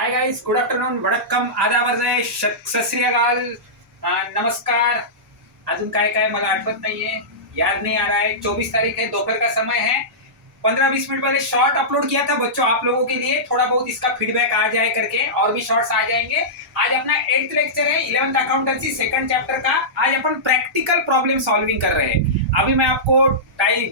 Hi guys, good afternoon, वडक्कम, आदाब, सत श्री अकाल, नमस्कार. अजून काय काय मला आठवत नाहीये, याद नहीं आ रहा है. 24 तारीख है, दोपहर का समय है. 15-20 मिनट पहले शॉर्ट अपलोड किया था बच्चों आप लोगों के लिए. थोड़ा बहुत इसका फीडबैक आ जाए करके, और भी शॉर्ट्स आ जाएंगे. आज अपना 8th लेक्चर है, 11th अकाउंटेंसी सेकंड चैप्टर का. आज अपन प्रैक्टिकल प्रॉब्लम सॉल्विंग कर रहे हैं. अभी मैं आपको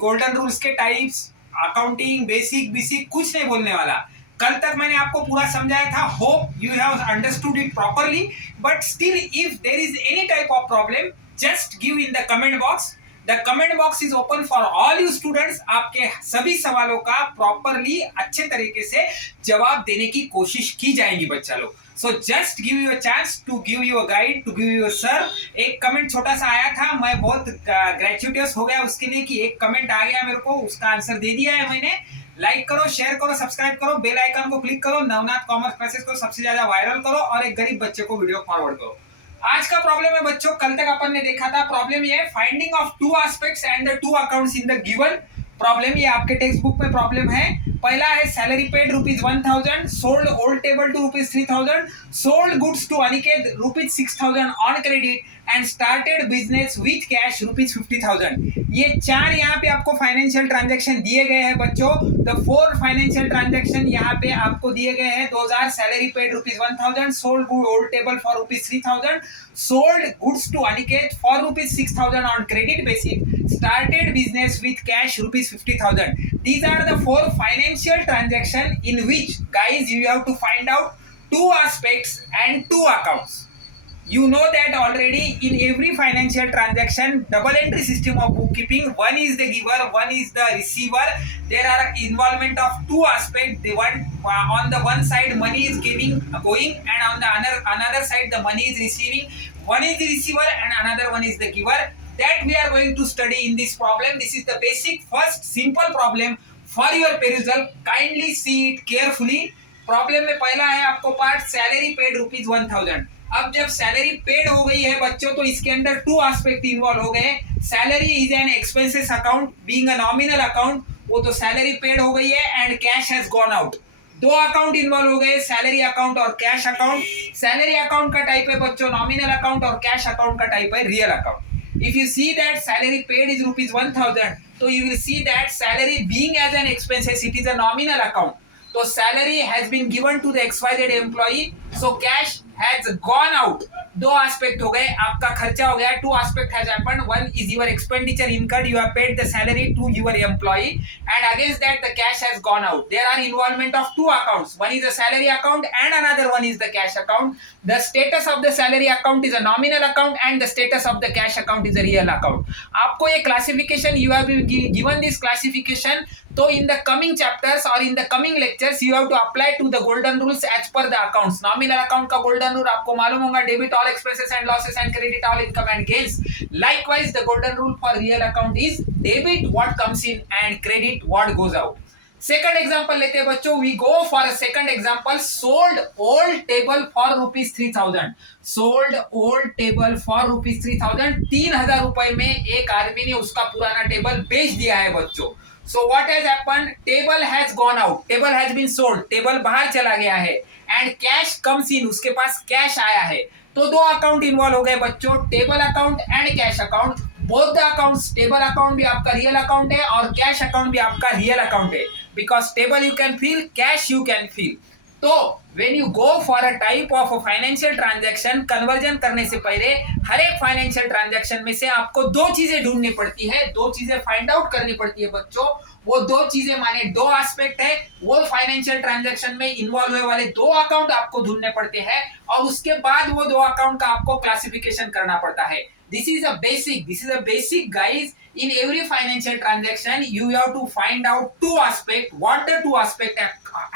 गोल्डन रूल्स के टाइप्स, अकाउंटिंग बेसिक बेसिक कुछ नहीं बोलने वाला. कल तक मैंने आपको पूरा समझाया था. Hope you have understood it properly. But still if there is any type of problem, just give in the comment box. The comment box is open for all you students. आपके सभी सवालों का प्रॉपरली अच्छे तरीके से जवाब देने की कोशिश की जाएगी बच्चा लोग. So just give you a chance to give you a guide, to give you a sir. एक कमेंट छोटा सा आया था, मैं बहुत ग्रेचुइटियस हो गया उसके लिए कि एक कमेंट आ गया मेरे को, उसका आंसर दे दिया है मैंने. लाइक करो, शेयर करो, सब्सक्राइब करो, बेल आइकन को क्लिक करो, नवनाथ कॉमर्स क्लासेस को सबसे ज्यादा वायरल करो और एक गरीब बच्चे को वीडियो फॉरवर्ड करो. आज का प्रॉब्लम है बच्चों, कल तक अपन ने देखा था. प्रॉब्लम ये है, finding of two aspects and the two accounts in the given problem. ये आपके टेक्स्ट बुक में प्रॉब्लम है. पहला है salary paid ₹1000, sold old table to ₹3000, sold goods to Aniket ₹6000 on credit and started business with cash ₹50,000. ये चार यहाँ पे आपको फाइनेंशियल ट्रांजैक्शन दिए गए हैं बच्चों. द 4 फाइनेंशियल ट्रांजैक्शन यहाँ पे आपको दिए गए हैं. 2000 salary paid ₹1000, sold old table for ₹3000, sold goods to Aniket for ₹6000 on credit basis, started business with cash ₹50,000. These are the 4 financial transactions in which, guys, you have to find out two aspects and two accounts. You know that already in every financial transaction, double entry system of bookkeeping, one is the giver, one is the receiver. There are involvement of two aspects. The one on the one side money is going, and on the another side the money is receiving. One is the receiver and another one is the giver. That we are going to study in this problem. This is the basic first simple problem for your perusal. Kindly see it carefully. Problem में पहला है आपको part, salary paid ₹1000. अब जब salary paid हो गई है बच्चों, तो इसके अंदर टू एस्पेक्ट इन्वॉल्व हो गए. Salary is an expenses account being a nominal account, वो तो सैलरी पेड हो गई है, and cash has gone out. दो अकाउंट इन्वॉल्व हो गए, सैलरी अकाउंट और कैश अकाउंट. सैलरी अकाउंट का टाइप है बच्चों नॉमिनल अकाउंट, और कैश अकाउंट का टाइप है real account. If you see that salary paid is ₹1000, so you will see that salary being as an expenses, it is a nominal account. So salary has been given to the XYZ employee, so cash has gone out. दो aspect हो गए, आपका खर्चा हो गया. Two aspect has happened. One is your expenditure incurred, you have paid the salary to your employee, and against that the cash has gone out. There are involvement of two accounts. One is the salary account and another one is the cash account. The status of the salary account is a nominal account and the status of the cash account is a real account. आपको ये classification, you have given this classification. तो in the coming chapters or in the coming lectures you have to apply to the golden rules as per the accounts. Nominal account का golden rule आपको मालूम होगा, debit all expenses and losses and credit all income and gains. Likewise the golden rule for real account is debit what comes in and credit what goes out. Second example लेते हैं बच्चों. We go for a second example. Sold old table for ₹3000. Sold old table for ₹3000. 3000 रुपए में एक आदमी ने उसका पुराना टेबल बेच दिया है बच्चों. So what has happened? Table has gone out. Table has been sold. Table बाहर चला गया है. And cash comes in. उसके पास कैश आया है. तो दो अकाउंट इन्वॉल्व हो गए बच्चों, table account and cash account. Both the accounts, table account भी आपका रियल अकाउंट है और कैश अकाउंट भी आपका रियल अकाउंट है. Because table you can feel, cash you can feel. तो when you go for a type of a financial transaction, conversion करने से पहले हर एक फाइनेंशियल ट्रांजैक्शन में से आपको दो चीजें ढूंढनी पड़ती है, दो चीजें फाइंड आउट करनी पड़ती है बच्चों. वो दो चीजें माने दो एस्पेक्ट है, वो फाइनेंशियल ट्रांजैक्शन में इन्वॉल्व हुए वाले दो अकाउंट आपको ढूंढने पड़ते हैं, और उसके बाद वो दो अकाउंट का आपको क्लासिफिकेशन करना पड़ता है. This is a basic guys. In every financial transaction you have to find out two aspect, what the two aspect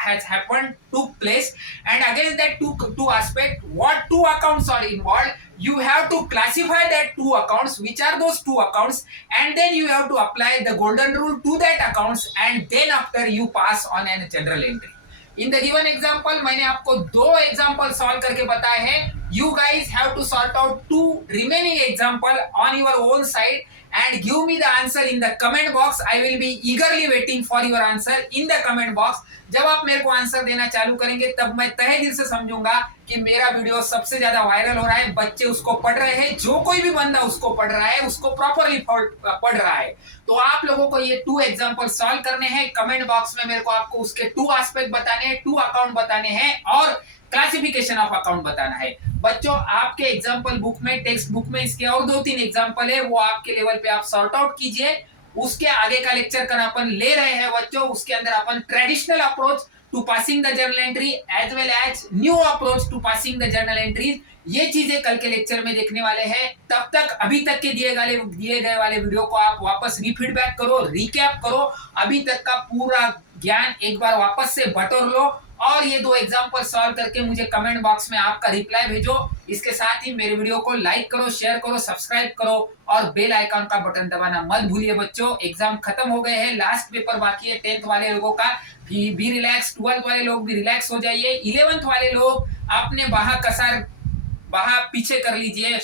has happened, took place, and against that two aspect what two accounts are involved. You have to classify that two accounts, which are those two accounts, and then you have to apply the golden rule to that accounts, and then after you pass on a general entry. In the given example मैंने आपको दो example solve करके बताए हैं. You guys have to sort out 2 remaining example on your own side and give me the answer in the comment box. I will be eagerly waiting for your answer in the comment box. जब आप मेरे को answer देना चालू करेंगे तब मैं तहे दिल से समझूंगा कि मेरा वीडियो सबसे ज्यादा वायरल हो रहा है, बच्चे उसको पढ़ रहे हैं, जो कोई भी बंदा उसको पढ़ रहा है उसको प्रॉपरली पढ़ रहा है। तो आप लोगों को ये 2 एग्जांपल सॉल्व करने हैं। कमेंट बॉक्स में मेरे को आपको उसके 2 एस्पेक्ट बताने हैं, 2 अकाउंट बताने हैं और क्लासिफिकेशन ऑफ अकाउंट बताना है। बच्चों आपके एग्जाम्पल बुक में, टेक्स्ट बुक में इसके और 2-3 एग्जाम्पल है, वो आपके लेवल पे आप सॉर्ट आउट कीजिए। उसके आगे का लेक्चर कर अपन ले रहे हैं बच्चों, उसके अंदर अपन traditional approach to passing the journal entry as well as new approach to passing the journal entries, ये चीजें कल के लेक्चर में देखने वाले हैं। तब तक अभी तक के दिए गए वाले वीडियो को आप वापस रीफीडबैक करो, रिकैप करो, अभी तक का पूरा ज्ञान एक बार वापस से बटोर लो और ये 2 एग्जांपल सॉल्व करके मुझे कमेंट बॉक्स में आपका रिप्लाई भेजो। इसके साथ ही मेरे वीडियो को लाइक करो, शेयर करो, सब्सक्राइब करो और बेल आइकन का बटन दबाना मत भूलिए। बच्चों एग्जाम खत्म हो गए हैं, लास्ट पेपर बाकी है 10th वाले लोगों का, भी रिलैक्स, 12th वाले लोग भी रिलैक्स हो जाइए, 11th वाले लोग अपने बाहा पीछे कर लीजिए,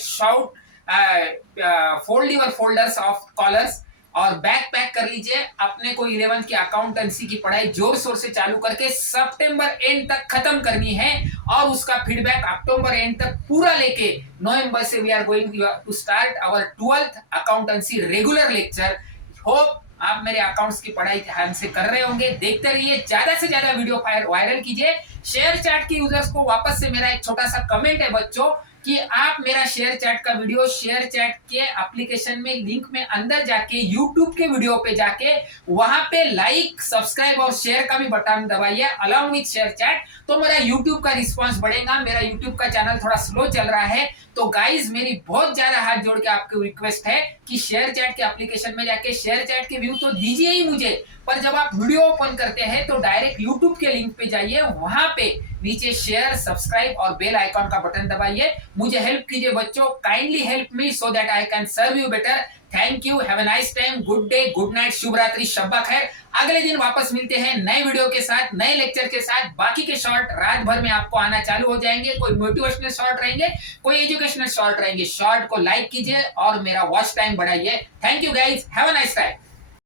fold your folders of collars और बैक पैक कर लीजिए। अपने को 11th की अकाउंटेंसी की पढ़ाई जोर शोर से चालू करके सितंबर एंड तक खत्म करनी है और उसका फीडबैक अक्टूबर एंड तक पूरा लेके नवंबर से we are going to start our 12th accountancy regular lecture. Hope आप मेरे अकाउंट्स की पढ़ाई ध्यान से कर रहे होंगे, देखते रहिए, ज्यादा से ज्यादा वीडियो वायरल कीजिए। शेयर चैट के यूजर्स को वापस से मेरा एक छोटा सा कमेंट है बच्चों कि आप मेरा शेयर चैट का वीडियो शेयर चैट के एप्लीकेशन में लिंक में अंदर जाके YouTube के वीडियो पे जाके वहां पे लाइक, सब्सक्राइब और शेयर का भी बटन दबाइए अलॉन्ग विद शेयर चैट, तो मेरा YouTube का रिस्पांस बढ़ेगा। मेरा YouTube का चैनल थोड़ा स्लो चल रहा है, तो गाइज मेरी बहुत ज्यादा हाथ जोड़ के आपको रिक्वेस्ट है कि शेयर चैट के एप्लीकेशन में जाके शेयर चैट के व्यू तो दीजिए ही मुझे, पर जब आप वीडियो ओपन करते हैं तो डायरेक्ट YouTube के लिंक पे जाइए, वहां पे नीचे शेयर, सब्सक्राइब और बेल आइकॉन का बटन दबाइए। मुझे हेल्प कीजिए बच्चों, kindly help me so that I can serve you better. Thank you, have a nice time, good day, good night, शुभ रात्रि, शब्बा खैर। अगले दिन वापस मिलते हैं नए वीडियो के साथ, नए लेक्चर के साथ। बाकी के शॉर्ट रात भर में आपको आना चालू हो जाएंगे, कोई मोटिवेशनल शॉर्ट रहेंगे, कोई एजुकेशनल शॉर्ट रहेंगे। शॉर्ट को लाइक कीजिए और मेरा वॉच टाइम बढ़ाइए। Thank you guys, have a nice time.